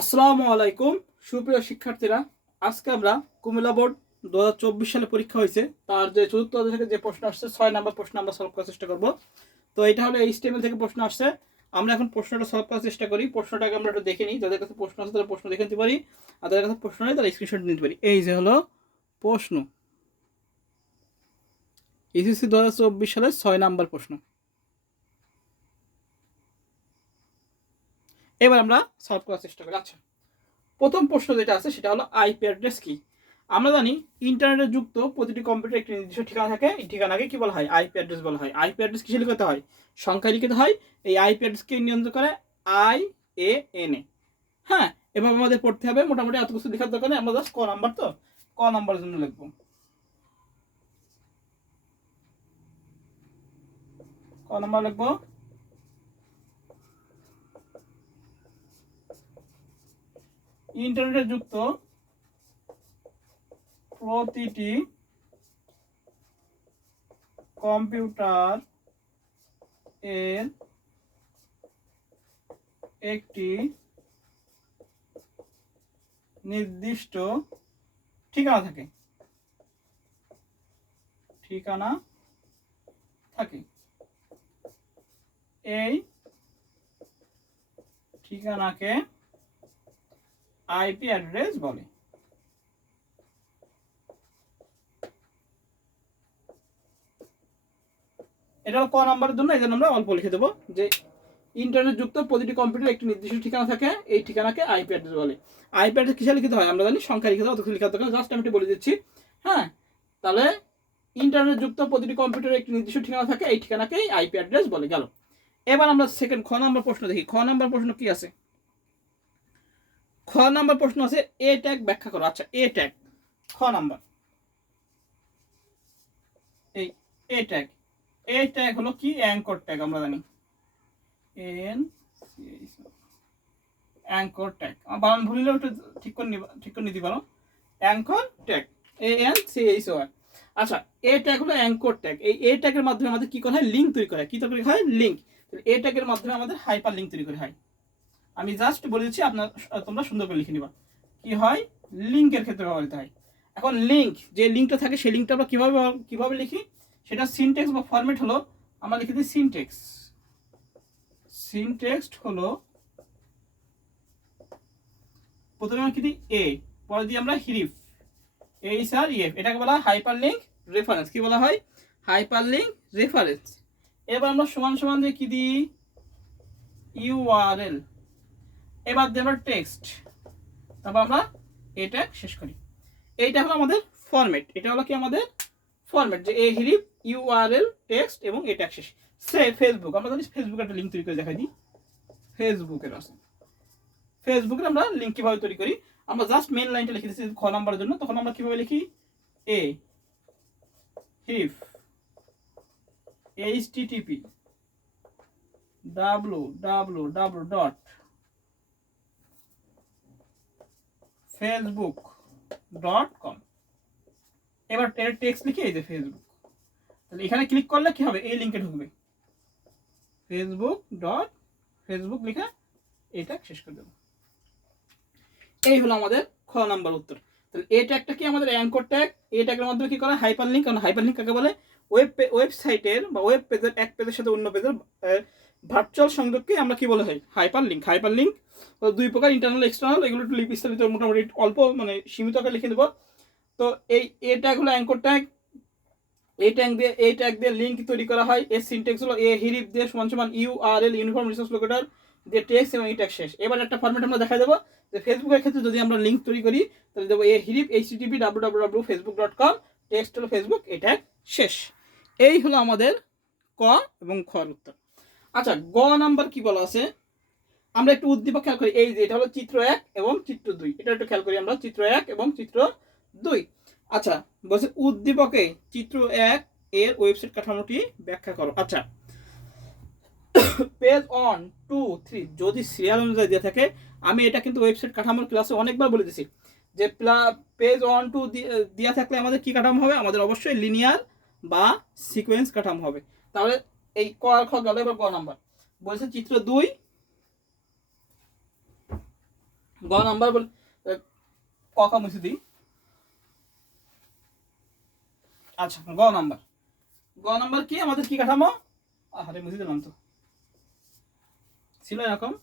আসসালামু আলাইকুম সুপ্রিয় শিক্ষার্থীরা, আজকে আমরা কুমিল্লা বোর্ড 2024 সালে পরীক্ষা হয়েছে তার যে চতুর্থ অধ্যায় থেকে যে প্রশ্ন আসছে 6 নাম্বার প্রশ্ন আমরা সলভ করার চেষ্টা করব। তো এটা হলো এইচটিএমএল থেকে প্রশ্ন আসছে। আমরা এখন প্রশ্নটা সলভ করার চেষ্টা করি। প্রশ্নটাকে আমরা একটু দেখে নিই, যাদের কাছে প্রশ্ন আছে তারা প্রশ্ন দেখে নিতে পারি, আর যাদের কাছে প্রশ্ন নেই তারা স্ক্রিনশট নিতে পারি। এই যে হলো প্রশ্ন, এসএসসি 2024 সালের 6 নাম্বার প্রশ্ন। এবার আমরা সলভ করার চেষ্টা করি। আচ্ছা, প্রথম প্রশ্ন যেটা আছে সেটা হলো আইপি অ্যাড্রেস কি। আমরা জানি ইন্টারনেটে যুক্ত প্রতিটি কম্পিউটার একটি নির্দিষ্ট ঠিকানা থাকে, এই ঠিকানাকে কি বলা হয়? আইপি অ্যাড্রেস বলা হয়। আইপি অ্যাড্রেস কিসে লিখতে হয়? সংখ্যায় লিখিত হয়। এই আইপি অ্যাড্রেসকে নিয়ন্ত্রণ করে IANA। হ্যাঁ, এভাবে আমাদের পড়তে হবে। মোটামুটি এত কিছু লেখার দরকার নেই, আমরা জাস্ট ক নাম্বার, তো ক নাম্বারের জন্য লিখবো। ক নাম্বার লিখবো ইন্টারনেটে যুক্ত প্রতিটি কম্পিউটার এর একটি নির্দিষ্ট ঠিকানা থাকে। এই ঠিকানাকে আইপি অ্যাড্রেস বলে। এটা ক নাম্বারের জন্য, এই জন্য আমরা অল্প লিখে দেবো যে ইন্টারনেট যুক্ত প্রতিটি কম্পিউটার একটি নির্দিষ্ট ঠিকানা থাকে, এই ঠিকানাকে আইপি অ্যাড্রেস বলে। আইপি অ্যাড্রেস কিসে লিখিত হয় আমরা জানি, সংখ্যা লিখিত হয়, অত কিছু লেখার দরকার। জাস্ট আমি বলে দিচ্ছি। হ্যাঁ, তাহলে ইন্টারনেট যুক্ত প্রতিটি কম্পিউটারে একটি নির্দিষ্ট ঠিকানা থাকে, এই ঠিকানাকেই আইপি অ্যাড্রেস বলে। গেল। এবার আমরা সেকেন্ড খ নাম্বার প্রশ্ন দেখি। খ নাম্বার প্রশ্ন কি আছে? খ নাম্বার প্রশ্ন আছে এ ট্যাগ ব্যাখ্যা করো। আচ্ছা, এ ট্যাগ, খ নাম্বার, এই এ ট্যাগ, এ ট্যাগ হলো কি? Anchor tag. আমরা জানি এন অ্যাঙ্কর ট্যাগ। আমার বানান ভুলিলেও একটু ঠিক করে নিতে পারো। Anchor tag, ANCHOR। আচ্ছা, এ ট্যাগ হলো অ্যাঙ্কর ট্যাগ। এই এ ট্যাগের মাধ্যমে আমাদের কি করা হয়? লিঙ্ক তৈরি করা হয়। কি তৈরি হয়? লিঙ্ক। এ ট্যাগের মাধ্যমে আমাদের হাইপার লিঙ্ক তৈরি করা হয়। আমি জাস্ট বলে দিচ্ছি, তোমরা সুন্দর করে লিখে নিবা। কি হয়? লিঙ্কের ক্ষেত্রে ব্যবহৃত হয়। এখন লিঙ্ক, যে লিঙ্কটা থাকে সেই লিঙ্কটা আমরা কিভাবে লিখি? সেটা সিনটেক্স বা ফরম্যাট হলো, আমরা লিখে দিই সিনটেক্স। সিনটেক্সট হলো প্রথমে আমরা কি দিই? এ, পরে দিই আমরা হিরিফ, HREF। এটাকে বলা হয় হাইপার লিঙ্ক রেফারেন্স। কি বলা হয়? Hyper link reference. এবার আমরা সমান সমান দিয়ে কি দিই? URL। এবার দিয়ে আমরা টেক্সট, তারপর আমরা এটা শেষ করি। এইটা হলো আমাদের ফরম্যাট। এটা হলো কি আমাদের ফরম্যাট, যে এ হিরিফ, URL, টেক্সট এবং এটা শেষ। সে ফেসবুক, আমরা জানি ফেসবুক একটা লিঙ্ক তৈরি করে দেখাই দিই। ফেসবুকের আছে, ফেসবুকের আমরা লিঙ্ক কিভাবে তৈরি করি? আমরা জাস্ট মেন লাইনটা লিখে দিচ্ছি খ নাম্বারের জন্য। তখন আমরা কিভাবে লিখি? এ হিফ HTTP www.facebook.com। এবার এর টেক্সট লিখে এই যে ফেসবুক, তাহলে এখানে ক্লিক করলে কি হবে? এই লিঙ্কে ঢুকবে, facebook লিখে এটা শেষ করে দেবো। এই হলো আমাদের খ নাম্বার উত্তর। তাহলে এই ট্যাগটা কি? আমাদের অ্যাঙ্কর ট্যাগ। এই ট্যাগের মাধ্যমে কি করা? Hyper link. কারণ হাইপার লিঙ্ক কাকে বলে? ওয়েবসাইটের বা ওয়েব পেজের এক পেজের সাথে অন্য পেজের ভার্চুয়াল সংযোগকে আমরা কি বলে হয়? Hyper link. হাইপার লিঙ্ক দুই প্রকার, ইন্টারনাল এক্সটার্নাল। এগুলো একটু বিস্তারিত মোটামুটি অল্প সীমিত আকারে লিখে দেবো। তো এই ট্যাগ হলো অ্যাঙ্কর ট্যাগ। এই ট্যাগ দিয়ে লিঙ্ক তৈরি করা হয়। এর সিনট্যাক্স হলো এ হিরিফ দিয়ে সমান সমান URL, ইউনিফর্ম রিসোর্স লোকেটর দিয়ে টেক্সট এবং এই ট্যাগ শেষ। এবার একটা ফরম্যাট আমরা দেখা দেবো যে ফেসবুকের ক্ষেত্রে যদি আমরা লিঙ্ক তৈরি করি তাহলে দেবো এ হিরিফ HTTP www.facebook.com, টেক্সট হলো ফেসবুক, এই ট্যাগ শেষ। এই হলো আমাদের ক এবং খ উত্তর। আচ্ছা, গ নাম্বার কি বলা আছে? আমরা একটু উদ্দীপক খেয়াল করি। এই যে এটা হলো চিত্র 1 এবং চিত্র 2। এটা একটু খেয়াল করি আমরা, চিত্র 1 এবং চিত্র 2। আচ্ছা, বলছে উদ্দীপকে চিত্র 1 এর ওয়েবসাইট কাঠামোটি ব্যাখ্যা করো। আচ্ছা, পেজ 1 2 3 যদি সিরিয়াল অনুযায়ী দিয়ে থাকে, আমি এটা কিন্তু ওয়েবসাইট কাঠামোর ক্লাসে অনেকবার বলে দিয়েছি যে পেজ 1 2 দেওয়া থাকলে আমাদের কি কাঠামো হবে? আমাদের অবশ্যই লিনিয়ার বা সিকোয়েন্স কাঠামো হবে। তাহলে এই ক আর খ গেল। এবার গ নাম্বার বলছে চিত্র 2 গ নাম্বার বলে ক মুছে দিই। আচ্ছা, গ নাম্বার কি আমাদের কি কাঠামো, আরে মুছে দিলাম তো, ছিল এরকম।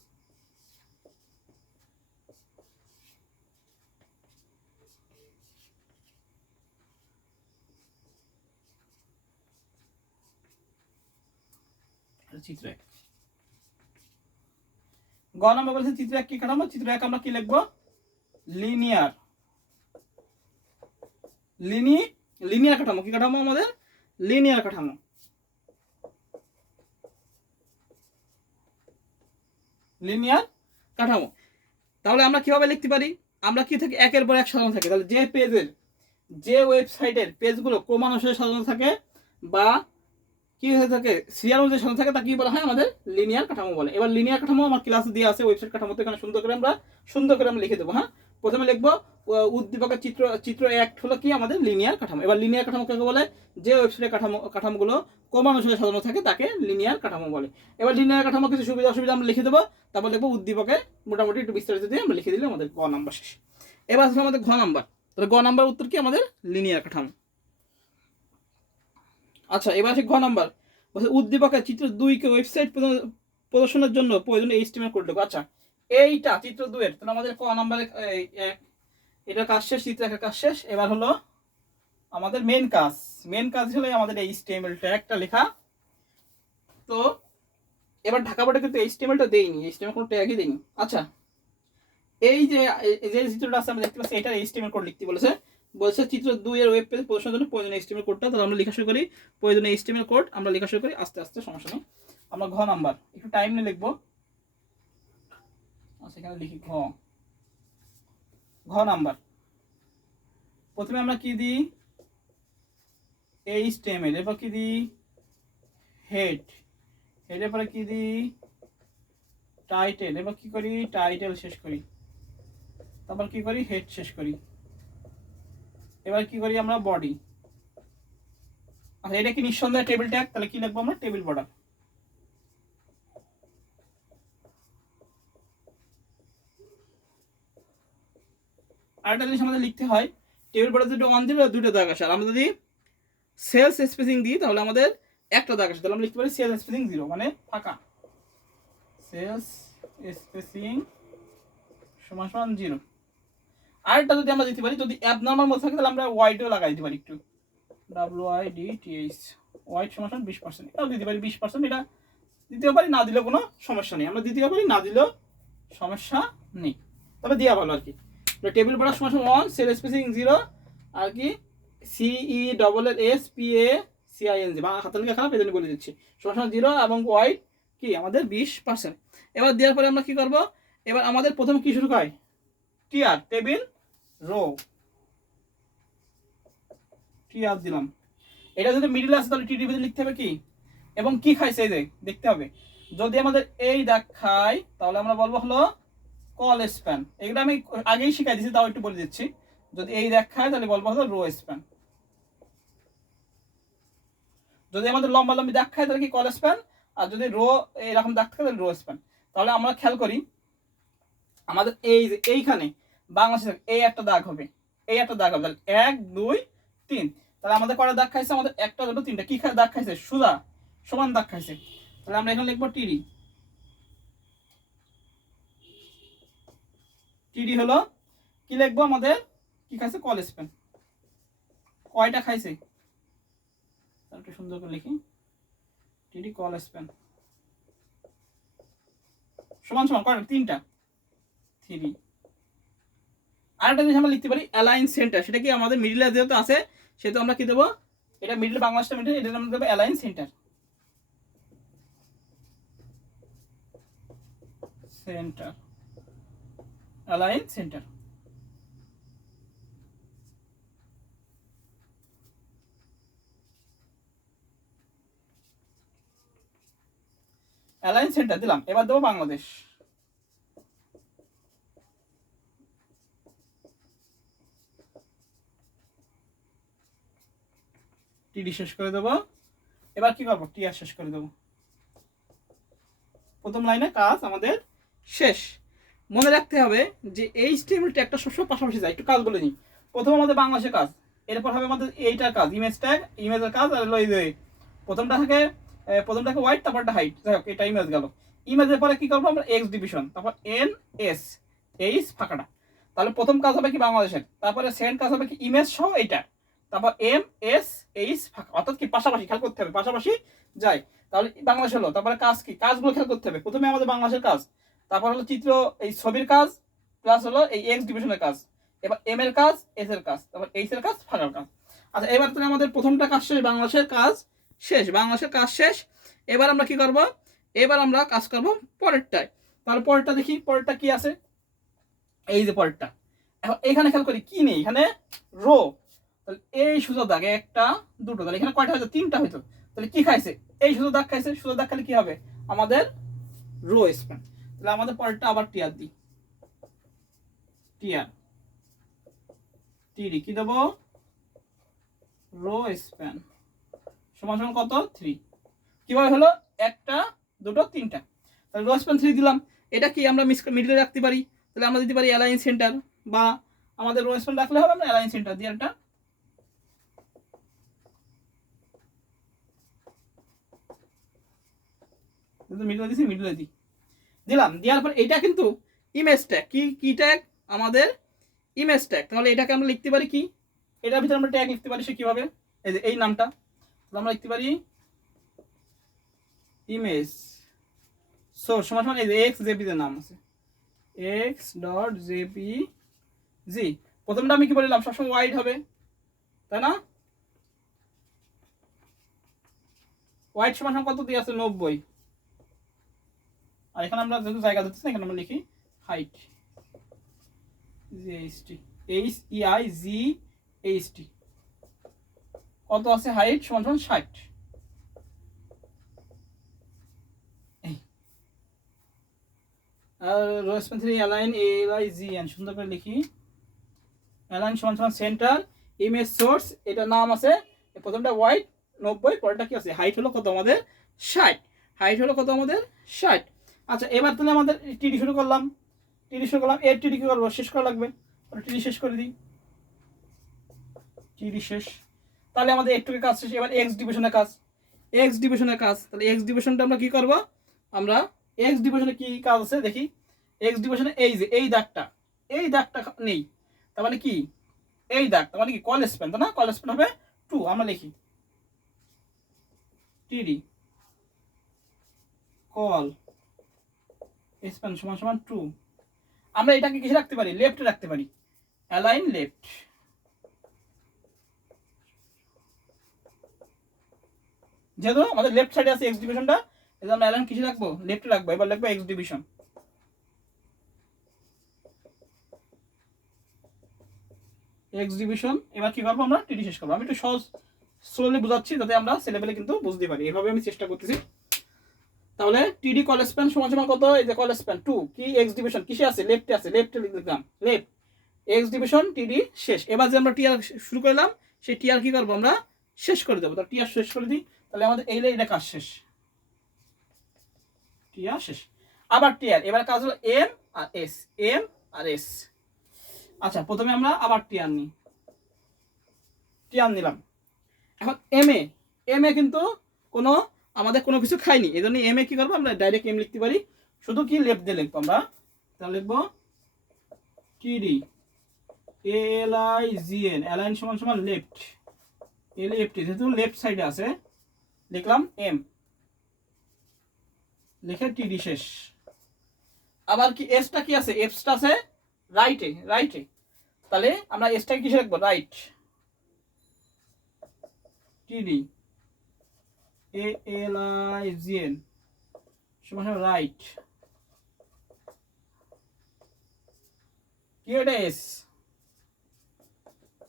চিত্র এক, গ নাম্বার বলছে চিত্র এক কি কাঠামো, চিত্র এক আমরা কি লিখবো, লিনিয়ার লিনিয়ার কাঠামো। কি কাঠামো আমাদের, লিনিয়ার কাঠামো। লিনিয়ার কাঠামো। তাহলে আমরা কিভাবে লিখতে পারি, আমরা কি থাকি একের পর এক সাজানো থাকে, তাহলে যে পেজের যে ওয়েবসাইটের পেজগুলো ক্রমানুসারে সাজানো থাকে বা কি হয়ে থাকে সিরিয়াল অনুযায়ী সাজানো থাকে, তা কি বলা হয়, আমাদের লিনিয়ার কাঠামো বলে। এবার লিনিয়ার কাঠামো আমার ক্লাসে দিয়ে আছে ওয়েবসাইট কাঠামোতে, এখানে সুন্দর করে আমরা লিখে দেবো। হ্যাঁ, প্রথমে লিখবো উদ্দীপকের চিত্র এক হলো কি আমাদের লিনিয়ার কাঠামো। এবার লিনিয়ার কাঠামো কাকে বলে, যে ওয়েবসাইটের কাঠামোগুলো ক্রমানুসারে সাজানো থাকে তাকে লিনিয়ার কাঠামো বলে। এবার লিনিয়ার কাঠামো কিছু সুবিধা অসুবিধা আমরা লিখে দেবো, তারপর লিখবো উদ্দীপকে মোটামুটি একটু বিস্তারিত দিয়ে আমরা লিখে দিলে আমাদের গ নাম্বার শেষ। এবার আসলে আমাদের ঘ নাম্বার, তাহলে গ নাম্বার উত্তর কি আমাদের লিনিয়ার কাঠামো। আচ্ছা, এবার আছে ঘ নাম্বার, উদ্দীপকের চিত্র 2 কে ওয়েবসাইট প্রদর্শনের জন্য প্রয়োজনীয় HTML কোড লিখো। আচ্ছা, এইটা চিত্র 2 এর, তাহলে আমাদের ক নাম্বারে এটা কাজ শেষ, চিত্র একের কাজ শেষ। এবার হলো আমাদের মেন কাজ হলো আমাদের এই HTML ট্যাগটা লেখা। তো এবার ঢাকা বোর্ডে কিন্তু HTML-টা দেইনি, HTML কোনো ট্যাগই দেইনি। আচ্ছা, এই যে চিত্রটা আছে আমরা দেখতে পাচ্ছি, এটার HTML কোড লিখতে বলছে চিত্র 2 এর ওয়েব পেজ প্রদর্শনের জন্য প্রয়োজনীয় HTML কোডটা। তাহলে আমরা লেখা শুরু করি, প্রয়োজনীয় HTML কোড আমরা লেখা শুরু করি আস্তে আস্তে, সমস্যা নেই। আমরা ঘ নাম্বার একটু টাইম নিয়ে লিখবো। আচ্ছা, এখানে লিখি ঘ নাম্বার। প্রথমে আমরা কি দিই, HTML, এরপর কি দিই হেডের পরে কি দিই টাইটেল, এবার কি করি টাইটেল শেষ করি, তারপর কি করি হেড শেষ করি। এবার কি করি আমরা বডি। আচ্ছা, এটা কি নিঃসন্দেহে টেবিল ট্যাগ, তাহলে কি লিখবো আমরা টেবিল বর্ডার। আরেকটা জিনিস আমাদের লিখতে হয়, টেবিল বর্ডার দুটো ওয়ান দিলে দুটো দাগ আসে, আর আমরা যদি সেলস স্পেসিং দিই তাহলে আমাদের একটা দাগ আসে, তাহলে আমরা লিখতে পারি সেলস স্পেসিং 0 মানে ফাঁকা, সেলস স্পেসিং সমান 0। আরেকটা যদি আমরা দিতে পারি, যদি অ্যাবনর্মাল মধ্যে থাকে তাহলে আমরা ওয়াইডও লাগাই দিতে পারি, একটু WIDTH ওয়াইড সমান 20%, এটাও দিতে পারি 20%, এটা দিতেও পারি, না দিলেও কোনো সমস্যা নেই, আমরা দিতেও পারি না দিলেও সমস্যা নেই, তবে দেওয়া ভালো আর কি। টেবিল বর্ডার সমান 1, সেল স্পেসিং 0, আর কি CESSPACING বা হাতের লেখা খারাপ এজন্য বলে দিচ্ছি, সমান 0 এবং ওয়াইড কি আমাদের 20%। এবার দেওয়ার পরে আমরা কি করব, এবার আমাদের প্রথমে কি শুরু হয় টিআর, টেবিল রো, টিআর দিলাম। এটা যদি মিডল আসে তাহলে টিডি লিখতে হবে কি, এবং কি খাইছে এই যে দেখতে হবে। যদি আমাদের এই দাগ খাই তাহলে আমরা বলবো হলো কল স্প্যান, এগুলো আমি আগেই শিখাই দিয়েছি, তাও একটু বলে দিচ্ছি। যদি এই দাগ খায় তাহলে বলবো হলো রো স্প্যান, যদি আমাদের লম্বা লম্বি দাগ খায় তাহলে কি কল স্প্যান, আর যদি রো এরকম দাগ থাকে তাহলে রো স্প্যান। তাহলে আমরা খেয়াল করি আমাদের এই যে এইখানে বাংলাদেশে এই একটা দাগ হবে, এই একটা দাগ হবে, তাহলে 1 2 3, তাহলে আমাদের কটা দাগ খাইছে, আমাদের একটা দুটো তিনটা, কি দাগ খাইছে সুদা সমান দাগ খাইছে, তাহলে আমরা এখানে লিখবো টিডি। টিডি হলো কি লিখবো আমাদের কি খাইছে কল স্প্যান, কয়টা খাইছে একটু সুন্দর করে লিখি, টিডি কল স্প্যান সমান কয়টা, 3টা 3। আরেকটা জিনিস আমরা লিখতে পারি অ্যালাইন সেন্টার, সেটা কি আমাদের মিডলে যেহেতু আছে সেহেতু আমরা কি দেবো, এটা মিডল বাংলাদেশটা মিডল, এটা আমরা দেবো align centre, align centre. Align centre দিলাম, এবার দেবো বাংলাদেশ, টিডি শেষ করে দেবো। এবার কি করবো টিআর শেষ করে দেবো। প্রথম লাইনে কাজ আমাদের শেষ। মনে রাখতে হবে যে এইচটিএমএল ট্যাগটা সবসময় পাশাপাশি যায়। একটু কাজ বলে নিই। প্রথম আমাদের বাংলাদেশের কাজ, এরপর হবে আমাদের এইটার কাজ, ইমেজ ট্যাগ, ইমেজের কাজ, আর হলো এই প্রথমটাকে হোয়াইট, তারপরটা হাইট। যাই হোক, এটা ইমেজ গেল। ইমেজের পরে কি করবো আমরা? এক্স ডিভিশন, তারপর এন এস এইচ ফাঁকাটা। তাহলে প্রথম কাজ হবে কি বাংলাদেশের, তারপরে সেকেন্ড কাজ হবে কি ইমেজ সহ এইটা, তারপর এম এস এইচ ফাঁকা, অর্থাৎ কি পাশাপাশি খেয়াল করতে হবে, পাশাপাশি যায়। তাহলে বাংলাদেশ হলো, তারপরে কাজ কি, কাজগুলো খেয়াল করতে হবে। প্রথমে আমাদের বাংলাদেশের কাজ, তারপর হলো চিত্র এই ছবির কাজ, প্লাস হলো এই এক্স ডিভিশনের কাজ, এবার এম এর কাজ, এস এর কাজ, তারপর এইচ এর কাজ, ফাঁকার কাজ। আচ্ছা, এবার তো আমাদের প্রথমটা কাজ শেষ, বাংলাদেশের কাজ শেষ, বাংলাদেশের কাজ শেষ। এবার আমরা কি করব? এবার আমরা কাজ করব পরেরটায়। তাহলে পরেরটা দেখি, পরেরটা কি আছে। এই যে পরেরটা, এখন এখানে খেয়াল করি কি নেই, এখানে রো। তাহলে এই সুতো দাগ একটা দুটো, তাহলে এখানে কয়টা হয়তো? তিনটা হয়তো। তাহলে কি খাইছে? এই সুতো দাগ খাইছে। সুতো দাগ খাইলে কি হবে? আমাদের রো স্প্যান। তাহলে আমাদের পরেরটা আবার টিআর দিই, টিআর টিডি কি দেবো? রো স্প্যান সমান সমান কত? 3। কিভাবে হলো? একটা দুটো তিনটা, তাহলে রো স্প্যান 3 দিলাম। এটা কি আমরা মিডলে রাখতে পারি, তাহলে আমরা দিতে পারি অ্যালাইন সেন্টার, বা আমাদের রো স্প্যান রাখলে হবে আমরা অ্যালাইন সেন্টার দিয়ে একটা মিডলে দিছি, মিডলে দিলাম। দেওয়ার পর এটা কিন্তু ইমেজ ট্যাগ, কি ট্যাগ? আমাদের ইমেজ ট্যাগ। তাহলে এটাকে আমরা লিখতে পারি কি, এটার ভিতরে আমরা ট্যাগ লিখতে পারি সে কিভাবে? এই যে এই নামটা, তাহলে আমরা লিখতে পারি ইমেজ সোর্স সমান সমান এই যে এক্স জেপি এর নাম আছে, এক্স ডট জেপিজি। প্রথমটা আমি কি বললাম? সবসময় ওয়াইড হবে, তাই না? ওয়াইড সমান সমান কত দিয়ে আছে? 90। আর এখানে আমরা যেহেতু জায়গা দিচ্ছি না, এখানে আমরা লিখি height, GHT, H E I G HT. কত আছে? হাইট সমান সমান 60। আর রো স্প্যান 3 অ্যালাইন এআইজিএন, সুন্দর করে লিখি। অ্যালাইন সমান সমান সেন্টার, ইমেজ সোর্স, এটা নাম আছে প্রথমটা হোয়াইট 90, পরেরটা কি আছে? হাইট হলো কত আমাদের? 60। হাইট হলো কত আমাদের? 60। আচ্ছা, এবার তাহলে আমাদের টিডি শুরু করলাম, এর টিডি কি করবো? শেষ করা লাগবে। টিডি শেষ করে দিই, টিডি শেষ। তাহলে আমাদের একটুকে কাজ শেষ। এবার এক্স ডিভিশনের কাজ, এক্স ডিভিশনের কাজ। তাহলে এক্স ডিভিশনটা আমরা কি করব? আমরা এক্স ডিভিশনে কি কাজ আছে দেখি। এক্স ডিভিশনে এই যে এই দাগটা, এই দাগটা নেই, তার মানে কি? এই দাগ, তার মানে কি? কল স্প্যান, তাই না? কল স্প্যান হবে 2। আমরা লিখি টিডি কল স্প্যান সমান সমান 2। আমরা এটাকে কিসে রাখতে পারি? লেফটে রাখতে পারি, অ্যালাইন লেফট। যেহেতু আমাদের লেফট সাইডে আছে এক্স ডিভিশনটা, এই জন্য আমরা অ্যালাইন কিসে রাখবো? লেফটে রাখবো। এবার লিখবো এক্স ডিভিশন, এক্স ডিভিশন। এবার কি করবো? আমরা টিডি শেষ করবো। আমি একটু সহজ স্লোলি বোঝাচ্ছি যাতে আমরা ছেলেবেলে কিন্তু বুঝতে পারি, এভাবে আমি চেষ্টা করতেছি। তাহলে টিডি কল স্প্যান সমান সমান কত? এই যে কল স্প্যান 2, কি এক্স ডিভিশন কিসে আছে? লেফটে আছে, লেফটে লিখলাম লেফট, এক্স ডিভিশন টিডি শেষ। এবার যে আমরা টিআর শুরু করলাম, সেই টিআর কি করবো? আমরা শেষ করে দেবো। তো টিআর শেষ করে দিই, তাহলে আমাদের এই লাইনে কাজ শেষ, টিআর শেষ। আবার টিআর, এবার কাজ হলো M R S, M R S. আচ্ছা, প্রথমে আমরা আবার টিআর নিই, টিআর নিলাম। এখন এম এ কিন্তু কোনো আমাদের কোনো কিছু খাইনি, এই জন্য এম এ কি করবো? আমরা ডাইরেক্ট এম লিখতে পারি, শুধু কি লেফট দিয়ে লিখবো আমরা। তাহলে লিখবো টিডি এলআইজিএন, অ্যালাইন সমান সমান লেফট, এলএফটি, যেহেতু লেফট সাইডে আছে লিখলাম এম, লিখে টিডি শেষ। আবার কি এসটা কি আছে? এফটা আছে রাইটে, রাইটে। তাহলে আমরা এসটাকে কিসে রাখবো? রাইট, টিডি এলআইজিএন সমান সমান রাইট, কি এটা? এস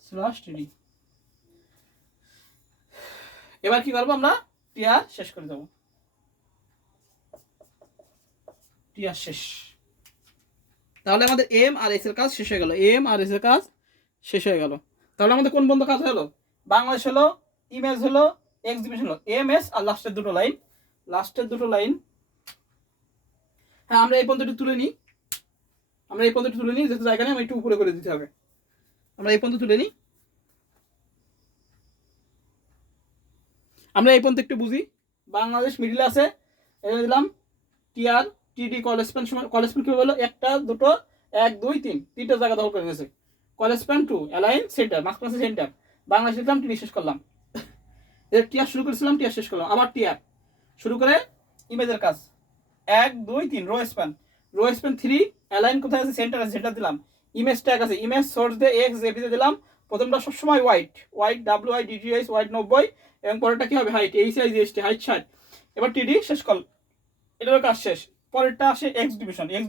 স্ল্যাশ টিডি। এবার কি করবো? আমরা টিআর শেষ করে দেবো, টিআর শেষ। তাহলে আমাদের এম আর এস এর কাজ শেষ হয়ে গেল, এম আর এস এর কাজ শেষ হয়ে গেল। তাহলে আমাদের কোন বন্ধ কাজ হলো? বাংলাদেশ হলো, ইমেজ হলো, এক্স ডিভিশন হলো, এম এস আর লাস্টের দুটো লাইন, লাস্টের দুটো লাইন। হ্যাঁ, আমরা এই পর্যন্ত তুলে নিই। আমরা এই পর্যন্ত তুলে নিই, যেহেতু জায়গা নেই আমি একটু উপরে করে দিতে হবে। আমরা এই পর্যন্ত তুলে নিই, আমরা এই পর্যন্ত একটু বুঝি। বাংলাদেশ মিডিলে আছে, এটা দিলাম টিআর টিডি কলেজপ্যান সমান কলেজপ্যান কি বলো, একটা দুটো 1 2 3 তিনটা জায়গা দখল করে নিয়েছে। কলেজপ্যান 2 অ্যালাইন সেন্টার মাঝখানে সেন্টার, বাংলাদেশ লিখলাম টিডি শেষ করলাম। এর টিআর শুরু করেছিলাম, টিআর শেষ করলাম, আবার টিআর শুরু করে ইমেজের কাজ 1 2 3 রো স্প্যান 3 অ্যালাইন কোথায় আছে, সেন্টার আছে, সেন্টার দিলাম। ইমেজ ট্যাগ আছে, ইমেজ সোর্স দিয়ে এক্স জেপিতে দিলাম। প্রথমটা সবসময় হোয়াইট WIDTH হোয়াইট 90 এবং পরেরটা কি হবে হাইট HIGST হাইট 60। এবার টিডি শেষ কল, এটারও কাজ শেষ। পরেরটা আসে এক্স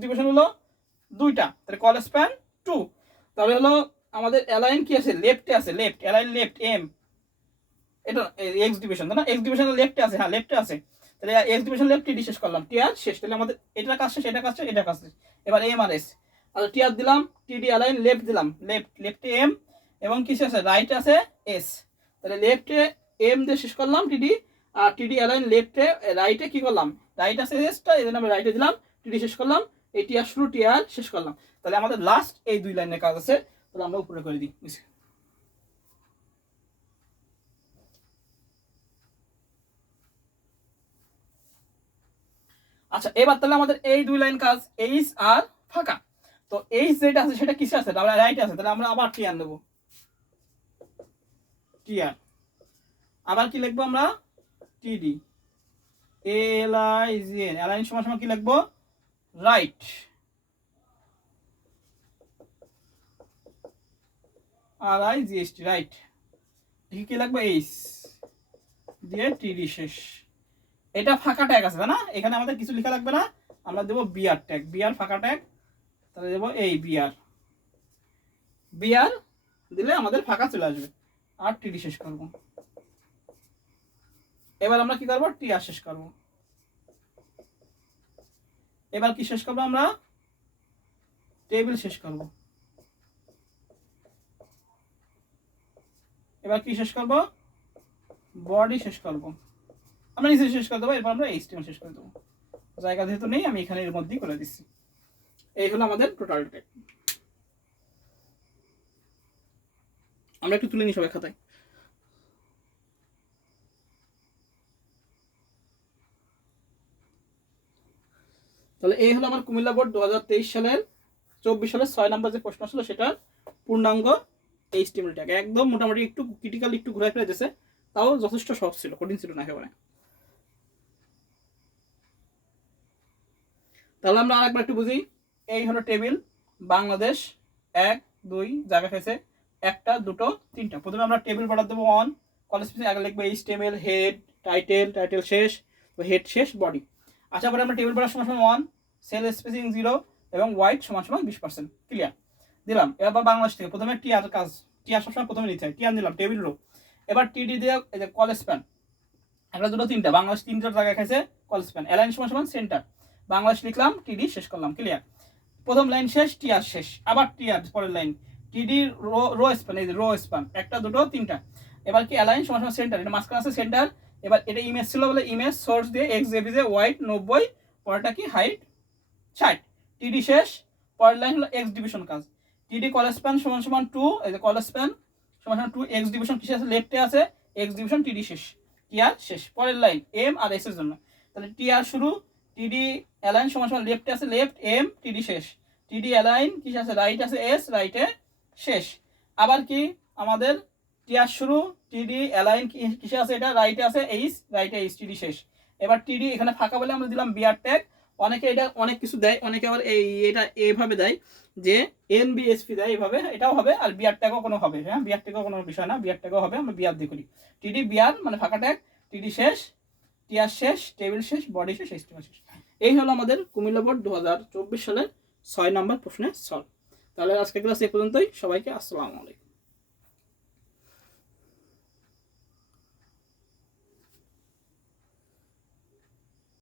ডিভিশন হলো 2টা, তাহলে কল স্প্যান 2। তাহলে হলো আমাদের অ্যালাইন কি আছে, লেফটে আছে, লেফট অ্যালাইন লেফট এম, এটা এক্স ডিভিশন তাই না, এক্স ডিভিশন লেফটে আছে, হ্যাঁ লেফটে আছে, তাহলে এক্স ডিভিশন লেফট টিডি শেষ করলাম, টিআর শেষ। তাহলে আমাদের এটা কাজ শেষ, এটা কাজ শেষ, এটা কাজ শেষ। এবার এম আর এস, আর টিআর দিলাম, টিডি অ্যালাইন লেফট দিলাম, লেফটে এম এবং কিছু আছে রাইটে আছে এস, তাহলে লেফটে এম দিয়ে শেষ করলাম টিডি, আর টিডি অ্যালাইন লেফটে রাইটে কি করলাম, রাইট আছে এসটা, এই জন্য আমি রাইটে দিলাম, টিডি শেষ করলাম, এই টিআর শুরু টিআর শেষ করলাম। তাহলে আমাদের লাস্ট এই 2 লাইনের কাজ আছে, তাহলে আমরা উপরে করে দিই। আচ্ছা এবার তাহলে আমাদের এই 2 লাইন কাজ, এইচ আর ফাঁকা। তো এইচ যেটা আছে সেটা কিসে আছে, তাহলে রাইটে আছে, তাহলে আমরা আবার টিআর নেব, টিআর আবার কি লিখবো আমরা, টিডি এলআইজিএন অ্যালাইন সমান সমান কি লিখবো, রাইট RIGST রাইট, কি লিখবো এইচ দিয়ে টিডি শেষ। এটা ফাঁকা ট্যাগ আছে তাই না, এখানে আমাদের কিছু লেখা লাগবে না, আমরা দেবো বিআর ট্যাগ, বিআর ফাঁকা ট্যাগ, তাহলে দেবো এই বিআর দিলে আমাদের ফাঁকা চলে আসবে, আর টিডি শেষ করব। এবার আমরা কি করবো, টিআর শেষ করব। এবার কি শেষ করবো, আমরা টেবিল শেষ করব। এবার কি শেষ করব, বডি শেষ করব, আমরা নিচে শেষ করে দেবো। এরপর আমরা HTML শেষ করে দেবো, জায়গা যেহেতু নেই আমি এখানে এর মধ্যেই করে দিচ্ছি। এই হলো আমাদের টোটাল ট্যাগ। আমরা একটু তুলে নিই সবাই খাতায়। তাহলে এই হলো আমার কুমিল্লা বোর্ড 2023 সালের 24 সালের 6 নম্বর যে প্রশ্ন ছিল সেটার পূর্ণাঙ্গ HTML ট্যাগ। একদম মোটামুটি একটু ক্রিটিক্যাল একটু ঘুরে ফিরে গেছে, তাও যথেষ্ট সহজ ছিল, কঠিন ছিল না একেবারে। তাহলে আমরা আরেকবার একটু বুঝি। এই হলো টেবিল, বাংলাদেশ 1 2 জায়গা খাইছে, একটা দুটো তিনটা। প্রথমে আমরা টেবিল বর্ডার দেবো 1, কলেজ স্পেসিং আগে লিখবো HTML হেড টাইটেল শেষ, হেড শেষ বডি। আচ্ছা পরে আমরা টেবিল বর্ডার সমান 1, সেল স্পেসিং 0 এবং হোয়াইট সমান 20%, ক্লিয়ার দিলাম। এবার বাংলাদেশ থেকে প্রথমে টিআর কাজ, টিআর সবসময় প্রথমে নিতে হয়, টিআর দিলাম টেবিল রো। এবার টিডি দিয়ে এই যে কলেজ স্প্যান, একটা দুটো তিনটা, বাংলাদেশ 3টা জায়গায় খাইছে, কলেজ স্প্যান অ্যালাইন সমান সেন্টার, বাংলাদেশ লিখলাম, টিডি শেষ করলাম, ক্লিয়ার। প্রথম লাইন শেষ, টিআর শেষ, আবার টিআর পরের লাইন, টিডি রো স্প্যান, এই যে রো স্প্যান একটা দুটো তিনটা। এবার কি অ্যালাইন সমান সেন্টার, এটা মাঝখানে আছে সেন্টার। এবার এটা ইমেজ ছিল বলে ইমেজ সোর্স দিয়ে এক্স জেপিজে হোয়াইট 90, পরেরটা কি হাইট 60, টিডি শেষ। পরের লাইন হলো এক্স ডিভিশন কাজ, টিডি কলেজ স্প্যান সমান 2, এই যে কলেজ স্প্যান সমান 2, এক্স ডিভিশন কিসে আছে, লেফটে আছে, এক্স ডিভিশন টিডি শেষ, টিআর শেষ। পরের লাইন এম আর এস এর জন্য, তাহলে টিআর শুরু, টিডি অ্যালাইন সমান লেফটে আছে লেফট এম, টিডি শেষ, টিডি অ্যালাইন কিসে আছে, রাইট আছে এস, রাইটে শেষ। আবার কি আমাদের টিআর শুরু, টিডি অ্যালাইন কিসে আছে, এটা রাইটে আছে এইচ, রাইটে এইচ, টিডি শেষ। এবার টিডি এখানে ফাঁকা বলে আমরা দিলাম বিআর ট্যাগ। অনেকে এটা অনেক কিছু দেয়, অনেকে আবার এটা এইভাবে দেয় যে NBSP দেয়, এইভাবে এটাও হবে, আর বিআর ট্যাগও কোনো হবে, হ্যাঁ বিআর ট্যাগও কোনো বিষয় না, বিআর ট্যাগও হবে, আমরা বিআর দিয়ে করি। টিডি বিআর মানে ফাঁকা ট্যাগ, টিডি শেষ, টিআর শেষ, টেবিল শেষ, বডি শেষ, HTML শেষ। এই হলো আমাদের কুমিল্লা বোর্ড 2024 সালের 6 নম্বর প্রশ্নের সলভ। তাহলে আজকে ক্লাস এই পর্যন্তই, সবাইকে আসসালামু আলাইকুম।